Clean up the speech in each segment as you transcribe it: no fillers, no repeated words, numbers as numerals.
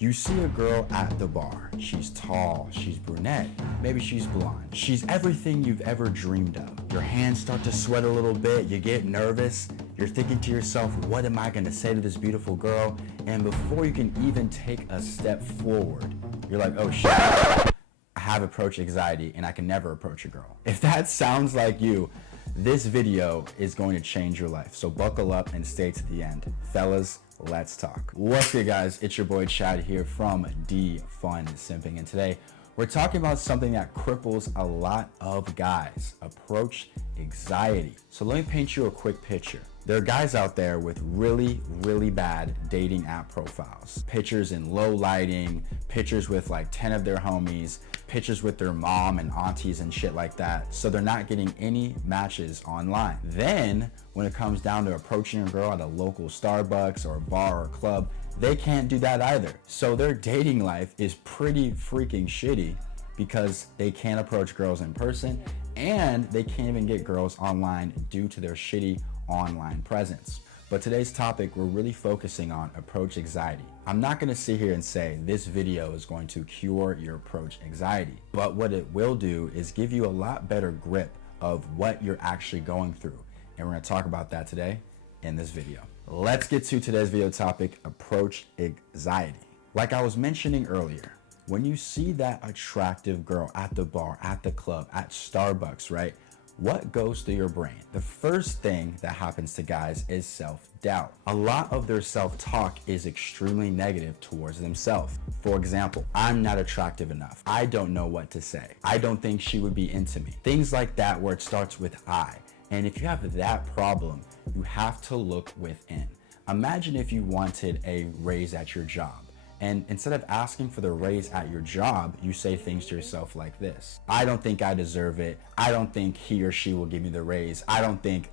You see a girl at the bar. She's tall, she's brunette, maybe she's blonde. She's everything you've ever dreamed of. Your hands start to sweat a little bit, you get nervous. You're thinking to yourself, what am I gonna say to this beautiful girl? And before you can even take a step forward, you're like, oh shit, I have approach anxiety and I can never approach a girl. If that sounds like you, this video is going to change your life. So buckle up and stay to the end. Fellas, let's talk. What's good, guys? It's your boy Chad here from Defund Simping, and today we're talking about something that cripples a lot of guys: approach anxiety. So let me paint you a quick picture. There are guys out there with really bad dating app profiles. Pictures in low lighting, pictures with like 10 of their homies, pictures with their mom and aunties and shit like that. So they're not getting any matches online. Then when it comes down to approaching a girl at a local Starbucks or a bar or club, they can't do that either. So their dating life is pretty freaking shitty because they can't approach girls in person and they can't even get girls online due to their shitty online presence. But today's topic, we're really focusing on approach anxiety. I'm not gonna sit here and say this video is going to cure your approach anxiety, but what it will do is give you a lot better grip of what you're actually going through. And we're gonna talk about that today in this video. Let's get to today's video topic, approach anxiety. Like I was mentioning earlier, when you see that attractive girl at the bar, at the club, at Starbucks, right? What goes through your brain? The first thing that happens to guys is self-doubt. A lot of their self-talk is extremely negative towards themselves. For example, I'm not attractive enough. I don't know what to say. I don't think she would be into me. Things like that where it starts with I. And if you have that problem, you have to look within. Imagine if you wanted a raise at your job. And instead of asking for the raise at your job, you say things to yourself like this: I don't think I deserve it. I don't think he or she will give me the raise. I don't think.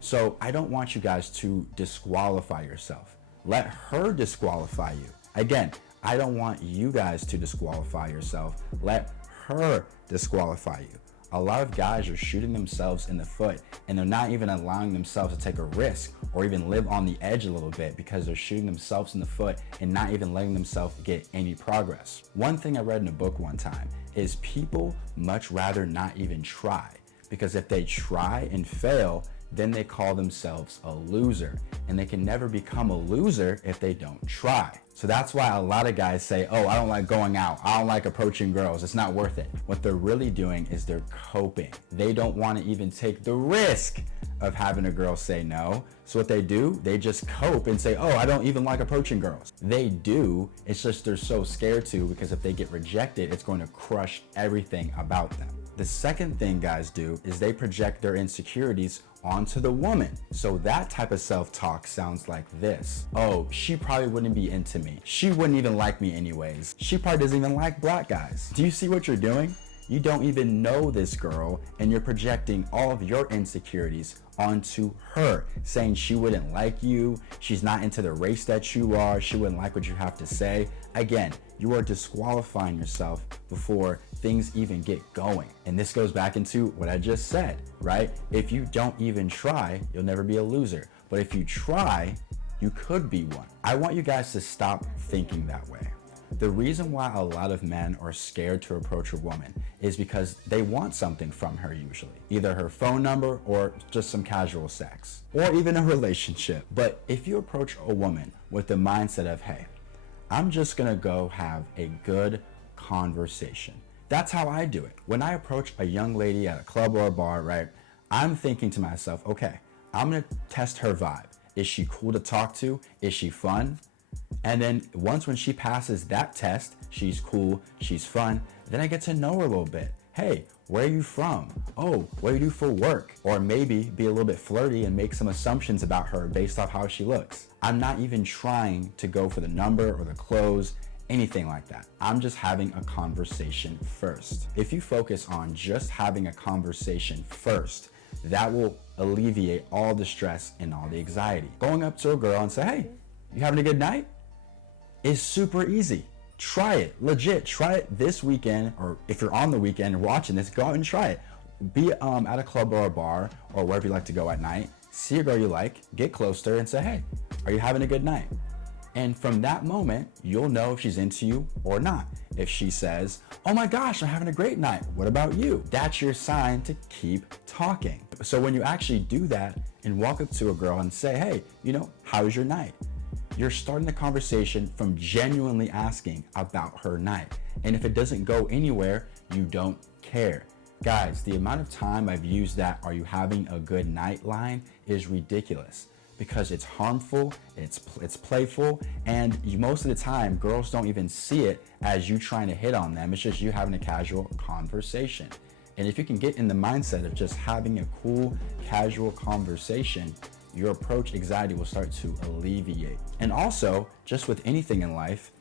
So I don't want you guys to disqualify yourself. Let her disqualify you. Again, I don't want you guys to disqualify yourself. Let her disqualify you. A lot of guys are shooting themselves in the foot and they're not even allowing themselves to take a risk or even live on the edge a little bit because they're shooting themselves in the foot and not even letting themselves get any progress. One thing I read in a book one time is people much rather not even try, because if they try and fail, then they call themselves a loser, and they can never become a loser if they don't try. So that's why a lot of guys say, oh, I don't like going out. I don't like approaching girls. It's not worth it. What they're really doing is they're coping. They don't want to even take the risk of having a girl say no. So what they do, they just cope and say, oh, I don't even like approaching girls. They do, it's just they're so scared to, because if they get rejected, it's going to crush everything about them. The second thing guys do is they project their insecurities onto the woman. So that type of self-talk sounds like this: oh, she probably wouldn't be into me. She wouldn't even like me anyways. She probably doesn't even like black guys. Do you see what you're doing? You don't even know this girl and you're projecting all of your insecurities onto her, saying she wouldn't like you, she's not into the race that you are, she wouldn't like what you have to say. Again, you are disqualifying yourself before things even get going. And this goes back into what I just said, right? If you don't even try, you'll never be a loser. But if you try, you could be one. I want you guys to stop thinking that way. The reason why a lot of men are scared to approach a woman is because they want something from her usually. Either her phone number or just some casual sex, or even a relationship. But if you approach a woman with the mindset of, hey, I'm just gonna go have a good conversation. That's how I do it. When I approach a young lady at a club or a bar, right, I'm thinking to myself, okay, I'm gonna test her vibe. Is she cool to talk to? Is she fun? And then once when she passes that test, she's cool, she's fun, then I get to know her a little bit. Hey, where are you from? Oh, what do you do for work? Or maybe be a little bit flirty and make some assumptions about her based off how she looks. I'm not even trying to go for the number or the clothes, anything like that. I'm just having a conversation first. If you focus on just having a conversation first, that will alleviate all the stress and all the anxiety. Going up to a girl and say, hey, you having a good night? Is super easy. Try it, legit, try it this weekend, or if you're on the weekend and watching this, go out and try it. Be at a club or a bar or wherever you like to go at night, see a girl you like, get close to her and say, hey, are you having a good night? And from that moment, you'll know if she's into you or not. If she says, oh my gosh, I'm having a great night, what about you? That's your sign to keep talking. So when you actually do that and walk up to a girl and say, hey, how was your night? You're starting the conversation from genuinely asking about her night. And if it doesn't go anywhere, you don't care. Guys, the amount of time I've used that "are you having a good night" line is ridiculous, because it's harmful, it's playful, and most of the time, girls don't even see it as you trying to hit on them. It's just you having a casual conversation. And if you can get in the mindset of just having a cool, casual conversation, your approach anxiety will start to alleviate. And also, just with anything in life,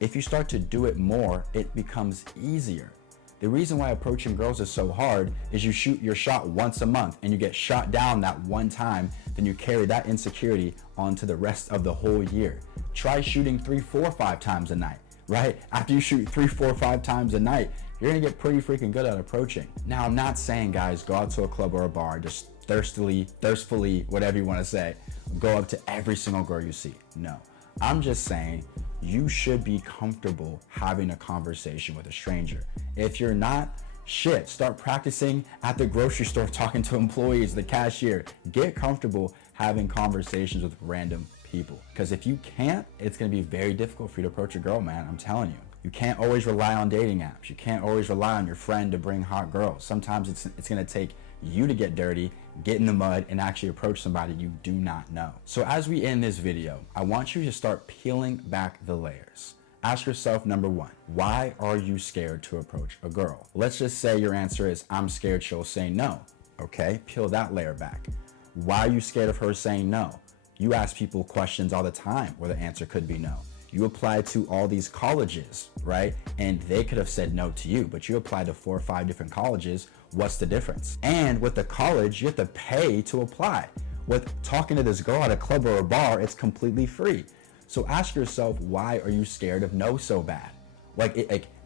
if you start to do it more, it becomes easier. The reason why approaching girls is so hard is you shoot your shot once a month and you get shot down that one time, then you carry that insecurity onto the rest of the whole year. Try shooting 3, 4, 5 times a night, right? After you shoot 3, 4, 5 times a night, you're gonna get pretty freaking good at approaching. Now, I'm not saying, guys, go out to a club or a bar, just thirstfully, whatever you wanna say, go up to every single girl you see. No, I'm just saying you should be comfortable having a conversation with a stranger. If you're not, shit, start practicing at the grocery store, talking to employees, the cashier. Get comfortable having conversations with random people. Because if you can't, it's gonna be very difficult for you to approach a girl, man, I'm telling you. You can't always rely on dating apps. You can't always rely on your friend to bring hot girls. Sometimes it's gonna take you to get dirty, get in the mud, and actually approach somebody you do not know. So as we end this video, I want you to start peeling back the layers. Ask yourself, number one, why are you scared to approach a girl? Let's just say your answer is, I'm scared she'll say no. Okay, peel that layer back. Why are you scared of her saying no? You ask people questions all the time where the answer could be no. You apply to all these colleges, right? And they could have said no to you, but you applied to 4 or 5 different colleges. What's the difference? And with the college, you have to pay to apply. With talking to this girl at a club or a bar, it's completely free. So ask yourself, why are you scared of no so bad?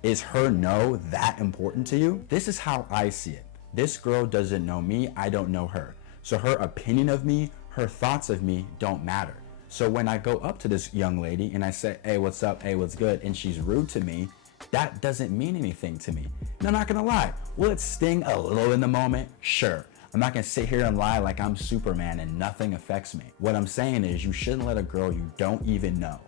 Is her no that important to you? This is how I see it. This girl doesn't know me, I don't know her. So her opinion of me, her thoughts of me don't matter. So when I go up to this young lady and I say, hey, what's up? Hey, what's good? And she's rude to me, that doesn't mean anything to me. And I'm not gonna lie. Will it sting a little in the moment? Sure. I'm not gonna sit here and lie like I'm Superman and nothing affects me. What I'm saying is you shouldn't let a girl you don't even know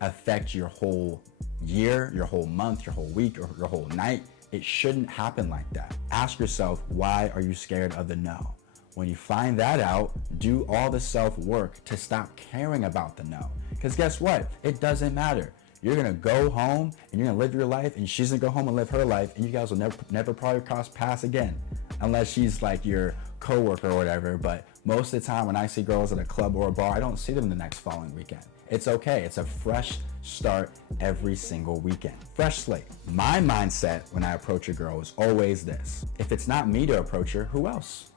affect your whole year, your whole month, your whole week, or your whole night. It shouldn't happen like that. Ask yourself, why are you scared of the no? When you find that out, do all the self-work to stop caring about the no. Because guess what? It doesn't matter. You're gonna go home and you're gonna live your life, and she's gonna go home and live her life, and you guys will never probably cross paths again, unless she's like your coworker or whatever. But most of the time when I see girls at a club or a bar, I don't see them the next following weekend. It's okay. It's a fresh start every single weekend. Fresh slate. My mindset when I approach a girl is always this: if it's not me to approach her, who else?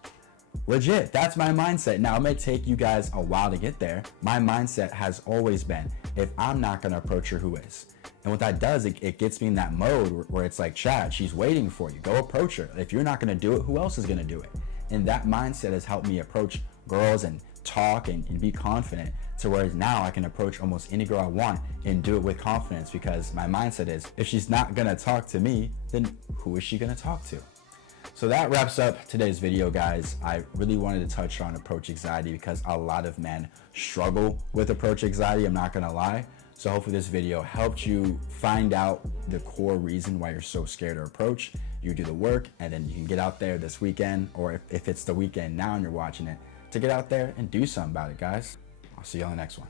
Legit, that's my mindset. Now, it may take you guys a while to get there. My mindset has always been, if I'm not gonna approach her, who is? And what that does, it gets me in that mode where it's like, Chad, she's waiting for you. Go approach her. If you're not gonna do it, who else is gonna do it? And that mindset has helped me approach girls and talk and be confident, to whereas now I can approach almost any girl I want and do it with confidence, because my mindset is, if she's not gonna talk to me, then who is she gonna talk to? So that wraps up today's video, guys. I really wanted to touch on approach anxiety because a lot of men struggle with approach anxiety, I'm not gonna lie. So hopefully this video helped you find out the core reason why you're so scared to approach. You do the work, and then you can get out there this weekend, or if it's the weekend now and you're watching it, to get out there and do something about it, guys. I'll see you on the next one.